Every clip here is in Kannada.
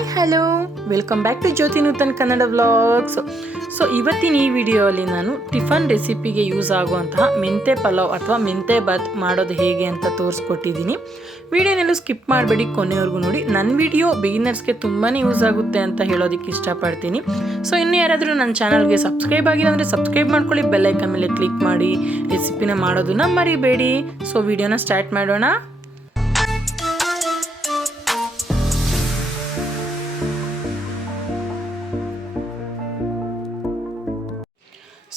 Hi hello welcome back to Jyothi Nutan Kannada vlogs. So ಇವತ್ತಿನ ಈ ವಿಡಿಯೋಲಿ ನಾನು ಟಿಫನ್ ರೆಸಿಪಿಗೆ ಯೂಸ್ ಆಗುವಂತಹ ಮೆಂತೆ ಪಲಾವ್ ಅಥವಾ ಮೆಂತೆ ಬಾತ್ ಮಾಡೋದು ಹೇಗೆ ಅಂತ ತೋರಿಸ್ಕೊಟ್ಟಿದ್ದೀನಿ. ವಿಡಿಯೋನೆಲ್ಲೂ ಸ್ಕಿಪ್ ಮಾಡಬೇಡಿ, ಕೊನೆವರೆಗೂ ನೋಡಿ. ನನ್ನ ವಿಡಿಯೋ ಬಿಗಿನರ್ಸ್ಗೆ ತುಂಬಾ ಯೂಸ್ ಆಗುತ್ತೆ ಅಂತ ಹೇಳೋದಕ್ಕೆ ಇಷ್ಟಪಡ್ತೀನಿ. ಸೊ ಇನ್ನೂ ಯಾರಾದರೂ ನನ್ನ ಚಾನಲ್ಗೆ ಸಬ್ಸ್ಕ್ರೈಬ್ ಆಗಿಲ್ಲ ಅಂದರೆ ಸಬ್ಸ್ಕ್ರೈಬ್ ಮಾಡ್ಕೊಳ್ಳಿ, ಬೆಲ್ಲೈಕನ್ ಮೇಲೆ ಕ್ಲಿಕ್ ಮಾಡಿ, ರೆಸಿಪಿನ ಮಾಡೋದನ್ನ ಮರಿಬೇಡಿ. ಸೊ ವಿಡಿಯೋನ ಸ್ಟಾರ್ಟ್ ಮಾಡೋಣ.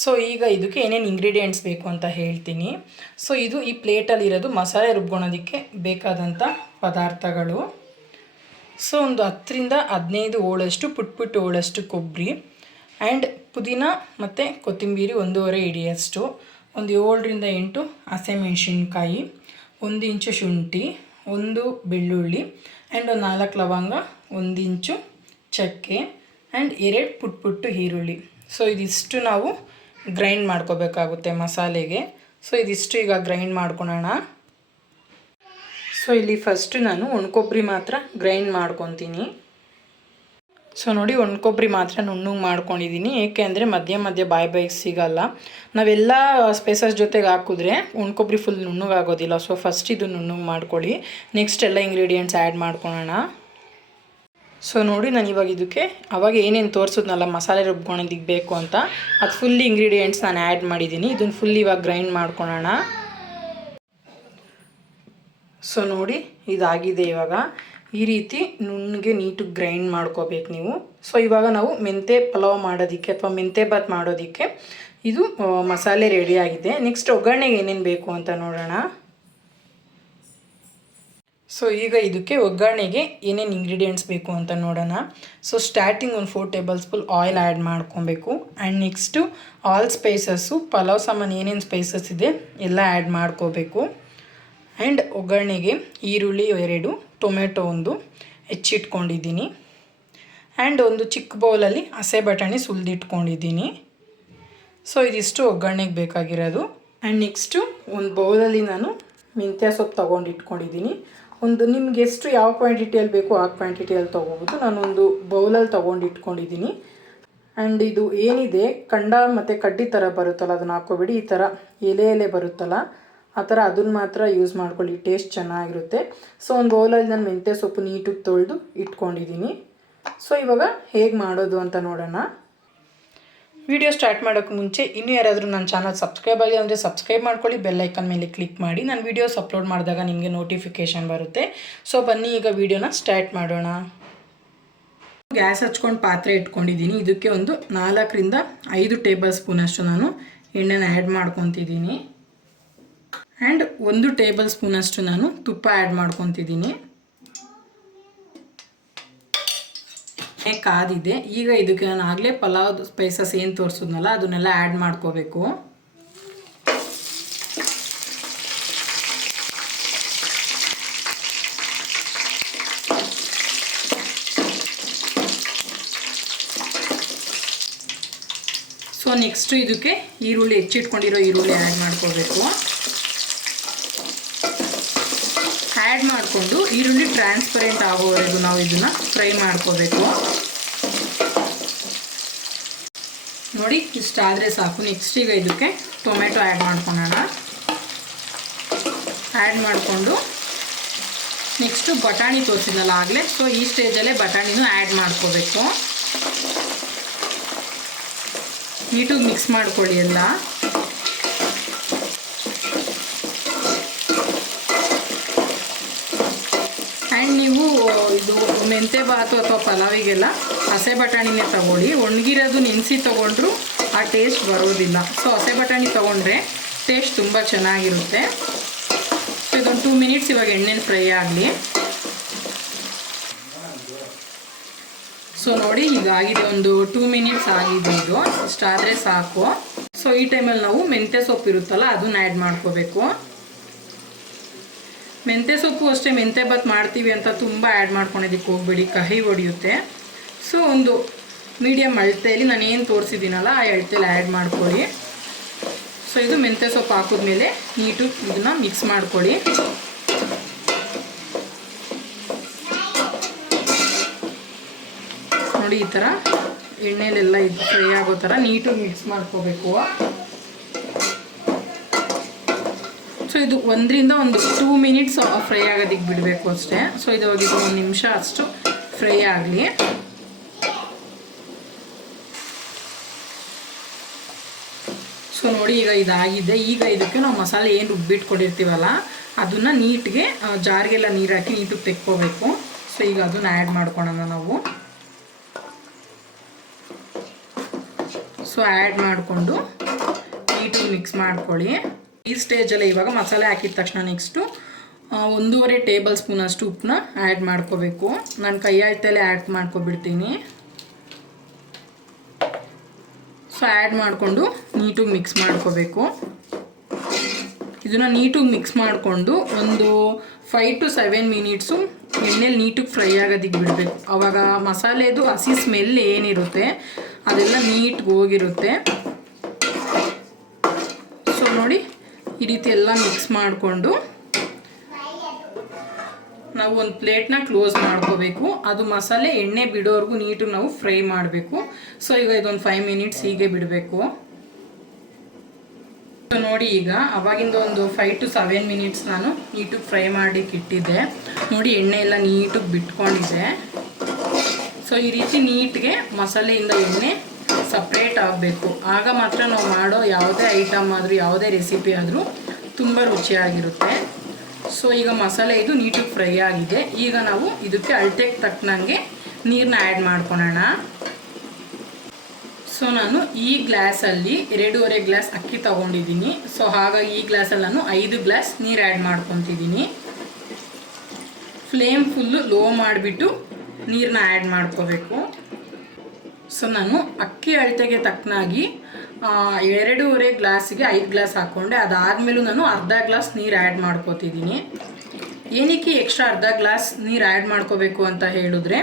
ಸೊ ಈಗ ಇದಕ್ಕೆ ಏನೇನು ಇಂಗ್ರೀಡಿಯೆಂಟ್ಸ್ ಬೇಕು ಅಂತ ಹೇಳ್ತೀನಿ. ಸೊ ಇದು ಈ ಪ್ಲೇಟಲ್ಲಿ ಇರೋದು ಮಸಾಲೆ ರುಬ್ಕೊಳೋದಕ್ಕೆ ಬೇಕಾದಂಥ ಪದಾರ್ಥಗಳು. ಸೊ ಒಂದು 10ರಿಂದ 15 ಹೋಳಷ್ಟು ಪುಟ್ ಹೋಳಷ್ಟು ಕೊಬ್ಬರಿ ಆ್ಯಂಡ್ ಪುದೀನ ಮತ್ತು ಕೊತ್ತಂಬರಿ 1.5 ಹಿಡಿಯಷ್ಟು, ಒಂದು 7ರಿಂದ 8 ಹಸಿಮೆಣಸಿನ್ಕಾಯಿ, 1 ಇಂಚು ಶುಂಠಿ, 1 ಬೆಳ್ಳುಳ್ಳಿ ಆ್ಯಂಡ್ ಒಂದು 4 ಲವಂಗ, 1 ಇಂಚು ಚಕ್ಕೆ ಆ್ಯಂಡ್ 2 ಪುಟ್ಟು ಈರುಳ್ಳಿ. ಸೊ ಇದಿಷ್ಟು ನಾವು ಗ್ರೈಂಡ್ ಮಾಡ್ಕೋಬೇಕಾಗುತ್ತೆ ಮಸಾಲೆಗೆ. ಸೊ ಇದಿಷ್ಟು ಈಗ ಗ್ರೈಂಡ್ ಮಾಡ್ಕೊಳೋಣ. ಸೊ ಇಲ್ಲಿ ಫಸ್ಟು ನಾನು ಒಣಕೊಬ್ಬರಿ ಮಾತ್ರ ಗ್ರೈಂಡ್ ಮಾಡ್ಕೊತೀನಿ. ಸೊ ನೋಡಿ, ಒಣಕೊಬ್ಬರಿ ಮಾತ್ರ ನುಣ್ಣಗೆ ಮಾಡ್ಕೊಂಡಿದ್ದೀನಿ. ಏಕೆ ಅಂದರೆ ಮಧ್ಯೆ ಬಾಯಿಗೆ ಸಿಗಲ್ಲ. ನಾವೆಲ್ಲ ಸ್ಪೈಸಸ್ ಜೊತೆಗೆ ಹಾಕಿದ್ರೆ ಒಣಕೊಬ್ಬರಿ ಫುಲ್ ನುಣ್ಣಗೆ ಆಗೋದಿಲ್ಲ. ಸೊ ಫಸ್ಟ್ ಇದು ನುಣ್ಣಗೆ ಮಾಡ್ಕೊಳ್ಳಿ, ನೆಕ್ಸ್ಟ್ ಎಲ್ಲ ಇಂಗ್ರೀಡಿಯೆಂಟ್ಸ್ ಆ್ಯಡ್ ಮಾಡ್ಕೊಳ್ಳೋಣ. ಸೊ ನೋಡಿ, ನಾನು ಇವಾಗ ಇದಕ್ಕೆ ಅವಾಗ ಏನೇನು ತೋರಿಸಿದ್ನಲ್ಲ ಮಸಾಲೆ ರುಬ್ಕೊಳೋದಕ್ಕೆ ಬೇಕು ಅಂತ, ಅದು ಫುಲ್ಲಿ ಇಂಗ್ರೀಡಿಯೆಂಟ್ಸ್ ನಾನು ಆ್ಯಡ್ ಮಾಡಿದ್ದೀನಿ. ಇದನ್ನು ಫುಲ್ ಇವಾಗ ಗ್ರೈಂಡ್ ಮಾಡ್ಕೊಳ್ಳೋಣ. ಸೊ ನೋಡಿ, ಇದಾಗಿದೆ. ಇವಾಗ ಈ ರೀತಿ ನುಣ್ಣಗೆ ನೀಟಾಗಿ ಗ್ರೈಂಡ್ ಮಾಡ್ಕೋಬೇಕು ನೀವು. ಸೊ ಇವಾಗ ನಾವು ಮೆಂತೆ ಪಲಾವ್ ಮಾಡೋದಕ್ಕೆ ಅಥವಾ ಮೆಂತೆ ಬಾತ್ ಮಾಡೋದಕ್ಕೆ ಇದು ಮಸಾಲೆ ರೆಡಿ ಆಗಿದೆ. ನೆಕ್ಸ್ಟ್ ಒಗ್ಗರಣೆಗೆ ಏನೇನು ಬೇಕು ಅಂತ ನೋಡೋಣ. ಸೊ ಈಗ ಇದಕ್ಕೆ ಒಗ್ಗರಣೆಗೆ ಏನೇನು ಇಂಗ್ರೀಡಿಯೆಂಟ್ಸ್ ಬೇಕು ಅಂತ ನೋಡೋಣ. ಸೊ ಸ್ಟಾರ್ಟಿಂಗ್ ಒಂದು 4 ಟೇಬಲ್ ಸ್ಪೂನ್ ಆಯಿಲ್ ಆ್ಯಡ್ ಮಾಡ್ಕೊಬೇಕು. And next all spices, pulao ಸಾಮಾನು ಏನೇನು ಸ್ಪೈಸಸ್ ಇದೆ ಎಲ್ಲ ಆ್ಯಡ್ ಮಾಡ್ಕೋಬೇಕು. ಆ್ಯಂಡ್ ಒಗ್ಗರಣೆಗೆ ಈರುಳ್ಳಿ 2, ಟೊಮೆಟೊ 1 ಹೆಚ್ಚಿಟ್ಕೊಂಡಿದ್ದೀನಿ. ಆ್ಯಂಡ್ ಒಂದು ಚಿಕ್ಕ ಬೌಲಲ್ಲಿ ಹಸೆ ಬಟಾಣಿ ಸುಲಿದಿಟ್ಕೊಂಡಿದ್ದೀನಿ. ಸೊ ಇದಿಷ್ಟು ಒಗ್ಗರಣೆಗೆ ಬೇಕಾಗಿರೋದು. ಆ್ಯಂಡ್ ನೆಕ್ಸ್ಟು ಒಂದು ಬೌಲಲ್ಲಿ ನಾನು ಮೆಂತ್ಯ ಸೊಪ್ಪು ತೊಗೊಂಡಿಟ್ಕೊಂಡಿದ್ದೀನಿ. ಒಂದು ನಿಮ್ಗೆ ಎಷ್ಟು ಯಾವ ಕ್ವಾಂಟಿಟಿಯಲ್ಲಿ ಬೇಕೋ ಆ ಕ್ವಾಂಟಿಟಿಯಲ್ಲಿ ತೊಗೋಬೋದು. ನಾನೊಂದು ಬೌಲಲ್ಲಿ ತೊಗೊಂಡಿಟ್ಕೊಂಡಿದ್ದೀನಿ. ಆ್ಯಂಡ್ ಇದು ಏನಿದೆ ಕಂಡ ಮತ್ತು ಕಡ್ಡಿ ಥರ ಬರುತ್ತಲ್ಲ, ಅದನ್ನು ಹಾಕ್ಕೋಬೇಡಿ. ಈ ಥರ ಎಲೆ ಬರುತ್ತಲ್ಲ ಆ ಥರ ಅದನ್ನು ಮಾತ್ರ ಯೂಸ್ ಮಾಡ್ಕೊಳ್ಳಿ, ಟೇಸ್ಟ್ ಚೆನ್ನಾಗಿರುತ್ತೆ. ಸೊ ಒಂದು ಬೌಲಲ್ಲಿ ನಾನು ಮೆಂತ್ಯ ಸೊಪ್ಪು ನೀಟಾಗಿ ತೊಳೆದು ಇಟ್ಕೊಂಡಿದ್ದೀನಿ. ಸೊ ಇವಾಗ ಹೇಗೆ ಮಾಡೋದು ಅಂತ ನೋಡೋಣ. ವಿಡಿಯೋ ಸ್ಟಾರ್ಟ್ ಮಾಡೋಕ್ಕೆ ಮುಂಚೆ ಇನ್ನೂ ಯಾರಾದರೂ ನನ್ನ ಚಾನಲ್ ಸಬ್ಸ್ಕ್ರೈಬ್ ಆಗಿ ಅಂದರೆ ಸಬ್ಸ್ಕ್ರೈಬ್ ಮಾಡ್ಕೊಳ್ಳಿ, ಬೆಲ್ಲೈಕನ್ ಮೇಲೆ ಕ್ಲಿಕ್ ಮಾಡಿ. ನಾನು ವೀಡಿಯೋಸ್ ಅಪ್ಲೋಡ್ ಮಾಡಿದಾಗ ನಿಮಗೆ ನೋಟಿಫಿಕೇಷನ್ ಬರುತ್ತೆ. ಸೊ ಬನ್ನಿ ಈಗ ವಿಡಿಯೋನ ಸ್ಟಾರ್ಟ್ ಮಾಡೋಣ. ಗ್ಯಾಸ್ ಹಚ್ಕೊಂಡು ಪಾತ್ರೆ ಇಟ್ಕೊಂಡಿದ್ದೀನಿ. ಇದಕ್ಕೆ ಒಂದು 4ರಿಂದ 5 ಟೇಬಲ್ ಸ್ಪೂನಷ್ಟು ನಾನು ಎಣ್ಣೆನ ಆ್ಯಡ್ ಮಾಡ್ಕೊತಿದ್ದೀನಿ. ಆ್ಯಂಡ್ 1 ಟೇಬಲ್ ಸ್ಪೂನಷ್ಟು ನಾನು ತುಪ್ಪ ಆ್ಯಡ್ ಮಾಡ್ಕೊತಿದ್ದೀನಿ. ಕಾದಿದೆ. ಈಗ ಇದಕ್ಕೆ ನಾನು ಆಗಲೇ ಪಲಾವ್ ಸ್ಪೈಸಸ್ ಏನು ತೋರಿಸಿದ್ನಲ್ಲ ಅದನ್ನೆಲ್ಲ ಆ್ಯಡ್ ಮಾಡ್ಕೋಬೇಕು. ಸೊ ನೆಕ್ಸ್ಟು ಇದಕ್ಕೆ ಈರುಳ್ಳಿ ಹೆಚ್ಚಿಟ್ಕೊಂಡಿರೋ ಈರುಳ್ಳಿ ಆ್ಯಡ್ ಮಾಡ್ಕೋಬೇಕು. ಆ್ಯಡ್ ಮಾಡಿಕೊಂಡು ಈರುಳ್ಳಿ ಟ್ರಾನ್ಸ್ಪರೆಂಟ್ ಆಗೋವರೆಗೂ ನಾವು ಇದನ್ನು ಫ್ರೈ ಮಾಡ್ಕೋಬೇಕು. ನೋಡಿ, ಇಷ್ಟಾದರೆ ಸಾಕು. ನೆಕ್ಸ್ಟ್ ಈಗ ಇದಕ್ಕೆ ಟೊಮೆಟೊ ಆ್ಯಡ್ ಮಾಡ್ಕೊಳ್ಳೋಣ. ಆ್ಯಡ್ ಮಾಡಿಕೊಂಡು ನೆಕ್ಸ್ಟು ಬಟಾಣಿ ತೋರಿಸಿದ್ನಲ್ಲ ಆಗಲೇ, ಸೊ ಈ ಸ್ಟೇಜಲ್ಲೇ ಬಟಾಣಿನೂ ಆ್ಯಡ್ ಮಾಡ್ಕೋಬೇಕು. ನೀಟಾಗಿ ಮಿಕ್ಸ್ ಮಾಡ್ಕೊಳ್ಳಿ ಎಲ್ಲ. ಆ್ಯಂಡ್ ನೀವು ಇದು ಮೆಂತೆ ಬಾತು ಅಥವಾ ಪಲಾವಿಗೆಲ್ಲ ಹಸೆ ಬಟಾಣಿನೇ ತೊಗೊಳ್ಳಿ. ಒಣಗಿರೋದು ನೆನೆಸಿ ತೊಗೊಂಡ್ರು ಆ ಟೇಸ್ಟ್ ಬರೋದಿಲ್ಲ. ಸೊ ಹಸೆ ಬಟಾಣಿ ತೊಗೊಂಡ್ರೆ ಟೇಸ್ಟ್ ತುಂಬ ಚೆನ್ನಾಗಿರುತ್ತೆ. ಸೊ ಇದೊಂದು 2 ಮಿನಿಟ್ಸ್ ಇವಾಗ ಎಣ್ಣೆನ ಫ್ರೈ ಆಗಲಿ. ಸೊ ನೋಡಿ, ಹೀಗಾಗಿದೆ. ಒಂದು 2 ಮಿನಿಟ್ಸ್ ಆಗಿದೆ. ಇದು ಇಷ್ಟಾದರೆ ಸಾಕು. ಸೊ ಈ ಟೈಮಲ್ಲಿ ನಾವು ಮೆಂತ್ಯ ಸೊಪ್ಪು ಇರುತ್ತಲ್ಲ ಅದನ್ನ ಆ್ಯಡ್ ಮಾಡ್ಕೋಬೇಕು. ಮೆಂತ್ಯ ಸೊಪ್ಪು ಅಷ್ಟೇ, ಮೆಂತ್ಯ ಬಾತ್ ಮಾಡ್ತೀವಿ ಅಂತ ತುಂಬ ಆ್ಯಡ್ ಮಾಡ್ಕೊಳೋದಕ್ಕೆ ಹೋಗಬೇಡಿ, ಕಹಿ ಹೊಡೆಯುತ್ತೆ. ಸೊ ಒಂದು ಮೀಡಿಯಮ್ ಅಳತೆಯಲ್ಲಿ ನಾನು ಏನು ತೋರಿಸಿದ್ದೀನಲ್ಲ ಆ ಅಳತೆಯಲ್ಲಿ ಆ್ಯಡ್ ಮಾಡ್ಕೊಳ್ಳಿ. ಸೊ ಇದು ಮೆಂತ್ಯ ಸೊಪ್ಪು ಹಾಕಿದ್ಮೇಲೆ ನೀಟು ಇದನ್ನು ಮಿಕ್ಸ್ ಮಾಡ್ಕೊಳ್ಳಿ. ನೋಡಿ ಈ ಥರ ಎಣ್ಣೆಲೆಲ್ಲ ಇದು ಫ್ರೈ ಆಗೋ ಥರ ನೀಟಾಗಿ ಮಿಕ್ಸ್ ಮಾಡ್ಕೋಬೇಕು. ಸೊ ಇದು 1 ರಿಂದ 2 ಮಿನಿಟ್ಸ್ ಫ್ರೈ ಆಗೋದಕ್ಕೆ ಬಿಡಬೇಕು ಅಷ್ಟೇ. ಸೊ ಇದು 1 ನಿಮಿಷ ಅಷ್ಟು ಫ್ರೈ ಆಗಲಿ. ಸೊ ನೋಡಿ ಈಗ ಇದಾಗಿದೆ. ಈಗ ಇದಕ್ಕೆ ನಾವು ಮಸಾಲೆ ಏನು ರುಬ್ಬಿಟ್ಕೊಂಡಿರ್ತೀವಲ್ಲ ಅದನ್ನು ನೀಟ್ಗೆ ಜಾರಿಗೆಲ್ಲ ನೀರು ಹಾಕಿ ನೀಟಿಗೆ ತೆಕ್ಕೋಬೇಕು. ಸೊ ಈಗ ಅದನ್ನು ಆ್ಯಡ್ ಮಾಡ್ಕೊಳ್ಳೋಣ ನಾವು. ಸೊ ಆ್ಯಡ್ ಮಾಡಿಕೊಂಡು ನೀಟಾಗಿ ಮಿಕ್ಸ್ ಮಾಡ್ಕೊಳ್ಳಿ. ಈ ಸ್ಟೇಜಲ್ಲಿ ಇವಾಗ ಮಸಾಲೆ ಹಾಕಿದ ತಕ್ಷಣ ನೆಕ್ಸ್ಟು 1.5 ಟೇಬಲ್ ಸ್ಪೂನ್ ಅಷ್ಟು ಉಪ್ಪನ್ನ ಆ್ಯಡ್ ಮಾಡ್ಕೋಬೇಕು. ನಾನು ಕೈ ಆಯ್ತಲ್ಲೇ ಆ್ಯಡ್ ಮಾಡ್ಕೊಬಿಡ್ತೀನಿ. ಸೊ ಆ್ಯಡ್ ಮಾಡಿಕೊಂಡು ನೀಟಾಗಿ ಮಿಕ್ಸ್ ಮಾಡ್ಕೋಬೇಕು. ಇದನ್ನು ನೀಟಾಗಿ ಮಿಕ್ಸ್ ಮಾಡಿಕೊಂಡು ಒಂದು 5 to 7 ಮಿನಿಟ್ಸು ಎಣ್ಣೆಲಿ ನೀಟಾಗಿ ಫ್ರೈ ಆಗೋದಕ್ಕೆ ಬಿಡಬೇಕು. ಆವಾಗ ಮಸಾಲೆದು ಹಸಿ ಸ್ಮೆಲ್ ಏನಿರುತ್ತೆ ಅದೆಲ್ಲ ನೀಟ್ಗೆ ಹೋಗಿರುತ್ತೆ. ಸೊ ನೋಡಿ ಈ ರೀತಿ ಎಲ್ಲ ಮಿಕ್ಸ್ ಮಾಡಿಕೊಂಡು ನಾವು ಒಂದು ಪ್ಲೇಟ್ನ ಕ್ಲೋಸ್ ಮಾಡ್ಕೋಬೇಕು. ಅದು ಮಸಾಲೆ ಎಣ್ಣೆ ಬಿಡೋವರೆಗೂ ನೀಟಾಗಿ ನಾವು ಫ್ರೈ ಮಾಡಬೇಕು. ಸೊ ಈಗ ಇದೊಂದು 5 ಮಿನಿಟ್ಸ್ ಹೀಗೆ ಬಿಡಬೇಕು. ಸೊ ನೋಡಿ ಈಗ ಅವಾಗಿಂದ ಒಂದು 5 to 7 ಮಿನಿಟ್ಸ್ ನಾನು ನೀಟಾಗಿ ಫ್ರೈ ಮಾಡಿಕ್ಕೆ ಇಟ್ಟಿದ್ದೆ. ನೋಡಿ ಎಣ್ಣೆ ಎಲ್ಲ ನೀಟಾಗಿ ಬಿಟ್ಕೊಂಡಿದೆ. ಸೊ ಈ ರೀತಿ ನೀಟ್ಗೆ ಮಸಾಲೆಯಿಂದ ಎಣ್ಣೆ ಸಪ್ರೇಟ್ ಆಗಬೇಕು. ಆಗ ಮಾತ್ರ ನಾವು ಮಾಡೋ ಯಾವುದೇ ಐಟಮ್ ಆದರೂ ಯಾವುದೇ ರೆಸಿಪಿ ಆದರೂ ತುಂಬ ರುಚಿಯಾಗಿರುತ್ತೆ. ಸೊ ಈಗ ಮಸಾಲೆ ಇದು ನೀಟಾಗಿ ಫ್ರೈ ಆಗಿದೆ. ಈಗ ನಾವು ಇದಕ್ಕೆ ಅಳತೆಗೆ ತಕ್ಕನಂಗೆ ನೀರನ್ನ ಆ್ಯಡ್ ಮಾಡ್ಕೊಳ್ಳೋಣ. ಸೊ ನಾನು ಈ ಗ್ಲಾಸಲ್ಲಿ 2.5 ಗ್ಲಾಸ್ ಅಕ್ಕಿ ತೊಗೊಂಡಿದ್ದೀನಿ. ಸೊ ಹಾಗಾಗಿ ಈ ಗ್ಲಾಸಲ್ಲಿ ನಾನು 5 ಗ್ಲಾಸ್ ನೀರು ಆ್ಯಡ್ ಮಾಡ್ಕೊತಿದ್ದೀನಿ. ಫ್ಲೇಮ್ ಫುಲ್ಲು ಲೋ ಮಾಡಿಬಿಟ್ಟು ನೀರನ್ನ ಆ್ಯಡ್ ಮಾಡ್ಕೋಬೇಕು. ಸೊ ನಾನು ಅಕ್ಕಿ ಅಳತೆಗೆ ತಕ್ಕನಾಗಿ 2.5 ಗ್ಲಾಸಿಗೆ 5 ಗ್ಲಾಸ್ ಹಾಕ್ಕೊಂಡೆ. ಅದಾದಮೇಲೂ ನಾನು ಅರ್ಧ ಗ್ಲಾಸ್ ನೀರು ಆ್ಯಡ್ ಮಾಡ್ಕೋತಿದ್ದೀನಿ. ಏನಕ್ಕೆ ಎಕ್ಸ್ಟ್ರಾ ಅರ್ಧ ಗ್ಲಾಸ್ ನೀರು ಆ್ಯಡ್ ಮಾಡ್ಕೋಬೇಕು ಅಂತ ಹೇಳಿದ್ರೆ,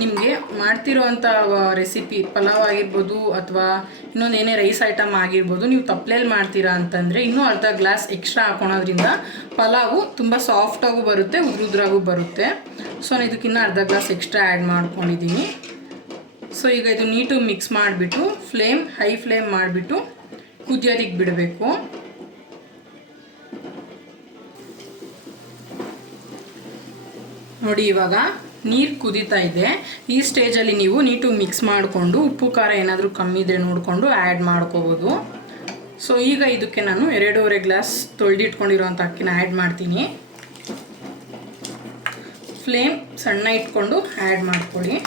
ನಿಮಗೆ ಮಾಡ್ತಿರೋವಂಥ ರೆಸಿಪಿ ಪಲಾವ್ ಆಗಿರ್ಬೋದು ಅಥವಾ ಇನ್ನೊಂದು ಏನೇ ರೈಸ್ ಐಟಮ್ ಆಗಿರ್ಬೋದು, ನೀವು ತಪ್ಪಲೆಯಲ್ಲಿ ಮಾಡ್ತೀರಾ ಅಂತಂದರೆ ಇನ್ನೂ ಅರ್ಧ ಗ್ಲಾಸ್ ಎಕ್ಸ್ಟ್ರಾ ಹಾಕೊಳೋದ್ರಿಂದ ಪಲಾವು ತುಂಬ ಸಾಫ್ಟಾಗೂ ಬರುತ್ತೆ, ಉದ್ರುದ್ರಾಗೂ ಬರುತ್ತೆ. ಸೊ ನಾನು ಇದಕ್ಕಿನ್ನೂ ಅರ್ಧ ಗ್ಲಾಸ್ ಎಕ್ಸ್ಟ್ರಾ ಆ್ಯಡ್ ಮಾಡ್ಕೊಂಡಿದ್ದೀನಿ. ಸೊ ಈಗ ಇದು ನೀಟಾಗಿ ಮಿಕ್ಸ್ ಮಾಡಿಬಿಟ್ಟು ಹೈ ಫ್ಲೇಮ್ ಮಾಡಿಬಿಟ್ಟು ಕುದಿಯೋದಕ್ಕೆ ಬಿಡಬೇಕು. ನೋಡಿ ಇವಾಗ ನೀರು ಕುದೀತಾ ಇದೆ. ಈ ಸ್ಟೇಜಲ್ಲಿ ನೀವು ನೀಟಾಗಿ ಮಿಕ್ಸ್ ಮಾಡಿಕೊಂಡು ಉಪ್ಪು ಖಾರ ಏನಾದರೂ ಕಮ್ಮಿ ಇದ್ದರೆ ನೋಡಿಕೊಂಡು ಆ್ಯಡ್ ಮಾಡ್ಕೋಬೋದು. ಸೊ ಈಗ ಇದಕ್ಕೆ ನಾನು 2.5 ಗ್ಲಾಸ್ ತೊಳೆದಿಟ್ಕೊಂಡಿರೋಂಥ ಅಕ್ಕಿನ ಆ್ಯಡ್ ಮಾಡ್ತೀನಿ. ಫ್ಲೇಮ್ ಸಣ್ಣ ಇಟ್ಕೊಂಡು ಆ್ಯಡ್ ಮಾಡ್ಕೊಳ್ಳಿ.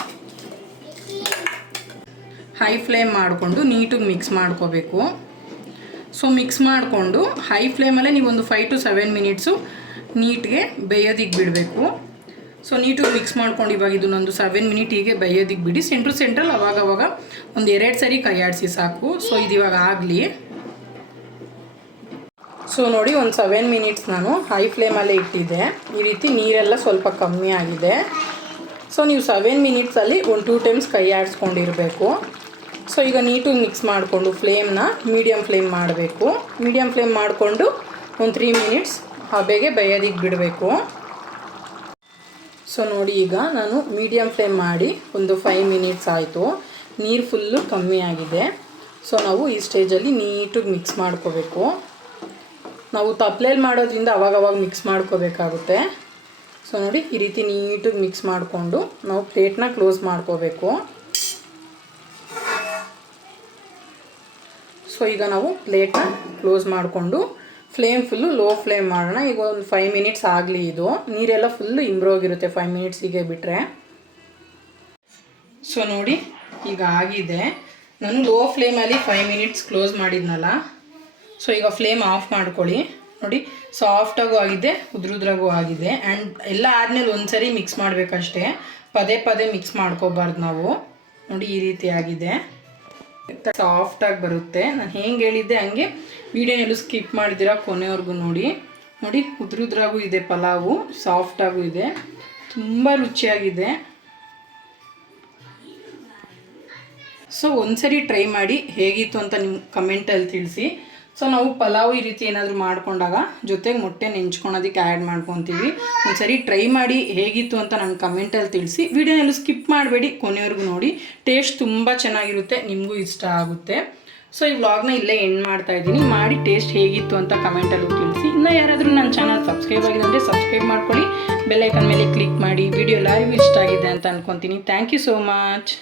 ಹೈ ಫ್ಲೇಮ್ ಮಾಡಿಕೊಂಡು ನೀಟಾಗಿ ಮಿಕ್ಸ್ ಮಾಡ್ಕೋಬೇಕು. ಸೊ ಮಿಕ್ಸ್ ಮಾಡಿಕೊಂಡು ಹೈ ಫ್ಲೇಮಲ್ಲೇ ನೀವು ಒಂದು 5 to 7 ಮಿನಿಟ್ಸು ನೀಟ್ಗೆ ಬೇಯೋದಕ್ಕೆ ಬಿಡಬೇಕು. ಸೊ ನೀಟಾಗಿ ಮಿಕ್ಸ್ ಮಾಡ್ಕೊಂಡು ಇವಾಗ ಇದನ್ನೊಂದು 7 ಮಿನಿಟ್ ಹೀಗೆ ಬೇಯೋದಕ್ಕೆ ಬಿಡಿ. ಸೆಂಟ್ರಲ್ ಅವಾಗವಾಗ ಒಂದು 2 ಸರಿ ಕೈ ಆಡಿಸಿ ಸಾಕು. ಸೊ ಇದು ಇವಾಗ ಆಗಲಿ. ಸೊ ನೋಡಿ ಒಂದು 7 ಮಿನಿಟ್ಸ್ ನಾನು ಹೈ ಫ್ಲೇಮಲ್ಲೇ ಇಟ್ಟಿದ್ದೆ. ಈ ರೀತಿ ನೀರೆಲ್ಲ ಸ್ವಲ್ಪ ಕಮ್ಮಿ ಆಗಿದೆ. ಸೊ ನೀವು 7 ಮಿನಿಟ್ಸಲ್ಲಿ ಒಂದು 2 ಟೈಮ್ಸ್ ಕೈ ಆಡಿಸ್ಕೊಂಡಿರಬೇಕು. ಸೊ ಈಗ ನೀಟಾಗಿ ಮಿಕ್ಸ್ ಮಾಡಿಕೊಂಡು ಫ್ಲೇಮ್ನ ಮೀಡಿಯಮ್ ಫ್ಲೇಮ್ ಮಾಡಬೇಕು. ಮೀಡಿಯಮ್ ಫ್ಲೇಮ್ ಮಾಡಿಕೊಂಡು ಒಂದು 3 ಮಿನಿಟ್ಸ್ ಹಬೆಗೆ ಬೇಯೋದಕ್ಕೆ ಬಿಡಬೇಕು. ಸೊ ನೋಡಿ ಈಗ ನಾನು ಮೀಡಿಯಮ್ ಫ್ಲೇಮ್ ಮಾಡಿ ಒಂದು 5 ಮಿನಿಟ್ಸ್ ಆಯಿತು. ನೀರು ಫುಲ್ಲು ಕಮ್ಮಿ ಆಗಿದೆ. ಸೊ ನಾವು ಈ ಸ್ಟೇಜಲ್ಲಿ ನೀಟಾಗಿ ಮಿಕ್ಸ್ ಮಾಡ್ಕೋಬೇಕು. ನಾವು ತಪ್ಪಲೆಯಲ್ಲಿ ಮಾಡೋದ್ರಿಂದ ಅವಾಗವಾಗ ಮಿಕ್ಸ್ ಮಾಡ್ಕೋಬೇಕಾಗುತ್ತೆ. ಸೊ ನೋಡಿ ಈ ರೀತಿ ನೀಟಾಗಿ ಮಿಕ್ಸ್ ಮಾಡಿಕೊಂಡು ನಾವು ಪ್ಲೇಟ್ನ ಕ್ಲೋಸ್ ಮಾಡ್ಕೋಬೇಕು. ಸೊ ಈಗ ನಾವು ಪ್ಲೇಟ್ನ ಕ್ಲೋಸ್ ಮಾಡಿಕೊಂಡು ಫ್ಲೇಮ್ ಫುಲ್ಲು ಲೋ ಫ್ಲೇಮ್ ಮಾಡೋಣ. ಈಗ ಒಂದು 5 ಮಿನಿಟ್ಸ್ ಆಗಲಿ. ಇದು ನೀರೆಲ್ಲ ಫುಲ್ಲು ಇಂಬ್ರೋಗಿರುತ್ತೆ 5 ಮಿನಿಟ್ಸ್ ಹೀಗೆ ಬಿಟ್ಟರೆ. ಸೊ ನೋಡಿ ಈಗ ಆಗಿದೆ. ನಾನು ಲೋ ಫ್ಲೇಮಲ್ಲಿ 5 ಮಿನಿಟ್ಸ್ ಕ್ಲೋಸ್ ಮಾಡಿದ್ನಲ್ಲ. ಸೊ ಈಗ ಫ್ಲೇಮ್ ಆಫ್ ಮಾಡ್ಕೊಳ್ಳಿ. ನೋಡಿ ಸಾಫ್ಟಾಗೂ ಆಗಿದೆ, ಉದ್ರುದ್ರಾಗೂ ಆಗಿದೆ. ಆ್ಯಂಡ್ ಎಲ್ಲ ಆದಮೇಲೆ ಒಂದು ಸರಿ ಮಿಕ್ಸ್ ಮಾಡಬೇಕಷ್ಟೇ, ಪದೇ ಮಿಕ್ಸ್ ಮಾಡ್ಕೋಬಾರ್ದು ನಾವು. ನೋಡಿ ಈ ರೀತಿ ಆಗಿದೆ, ಸಾಫ್ಟಾಗಿ ಬರುತ್ತೆ. ನಾನು ಹೆಂಗೆ ಹೇಳಿದ್ದೆ ಹಂಗೆ ವೀಡಿಯೋನೆಲ್ಲೂ ಸ್ಕಿಪ್ ಮಾಡಿದ್ದೀರಾ ಕೊನೆವರೆಗೂ ನೋಡಿ. ನೋಡಿ ಉದ್ರುದ್ರಾಗೂ ಇದೆ ಪಲಾವು, ಸಾಫ್ಟಾಗೂ ಇದೆ, ತುಂಬ ರುಚಿಯಾಗಿದೆ. ಸೊ ಒಂದ್ಸರಿ ಟ್ರೈ ಮಾಡಿ ಹೇಗಿತ್ತು ಅಂತ ನಿಮ್ಮ ಕಮೆಂಟಲ್ಲಿ ತಿಳಿಸಿ. ಸೊ ನಾವು ಪಲಾವ್ ಈ ರೀತಿ ಏನಾದರೂ ಮಾಡ್ಕೊಂಡಾಗ ಜೊತೆಗೆ ಮೊಟ್ಟೆ ನೆಂಚ್ಕೊಳೋದಕ್ಕೆ ಆ್ಯಡ್ ಮಾಡ್ಕೊತೀವಿ. ಒಂದ್ಸರಿ ಟ್ರೈ ಮಾಡಿ ಹೇಗಿತ್ತು ಅಂತ ನನ್ನ ಕಮೆಂಟಲ್ಲಿ ತಿಳಿಸಿ. ವಿಡಿಯೋನೆಲ್ಲ ಸ್ಕಿಪ್ ಮಾಡಬೇಡಿ, ಕೊನೆವರೆಗೂ ನೋಡಿ. ಟೇಸ್ಟ್ ತುಂಬ ಚೆನ್ನಾಗಿರುತ್ತೆ, ನಿಮಗೂ ಇಷ್ಟ ಆಗುತ್ತೆ. ಸೊ ಈ ವ್ಲಾಗ್ನ ಇಲ್ಲೇ ಎಂಡ್ ಮಾಡ್ತಾ ಇದ್ದೀನಿ. ಮಾಡಿ ಟೇಸ್ಟ್ ಹೇಗಿತ್ತು ಅಂತ ಕಮೆಂಟಲ್ಲೂ ತಿಳಿಸಿ. ಇನ್ನು ಯಾರಾದರೂ ನನ್ನ ಚಾನಲ್ ಸಬ್ಸ್ಕ್ರೈಬ್ ಆಗಿದೆ ಅಂದರೆ ಸಬ್ಸ್ಕ್ರೈಬ್ ಮಾಡ್ಕೊಳ್ಳಿ, ಬೆಲ್ ಐಕನ್ ಮೇಲೆ ಕ್ಲಿಕ್ ಮಾಡಿ. ವಿಡಿಯೋ ಎಲ್ಲರಿಗೂ ಇಷ್ಟ ಆಗಿದೆ ಅಂತ ಅನ್ಕೊತೀನಿ. Thank you so much.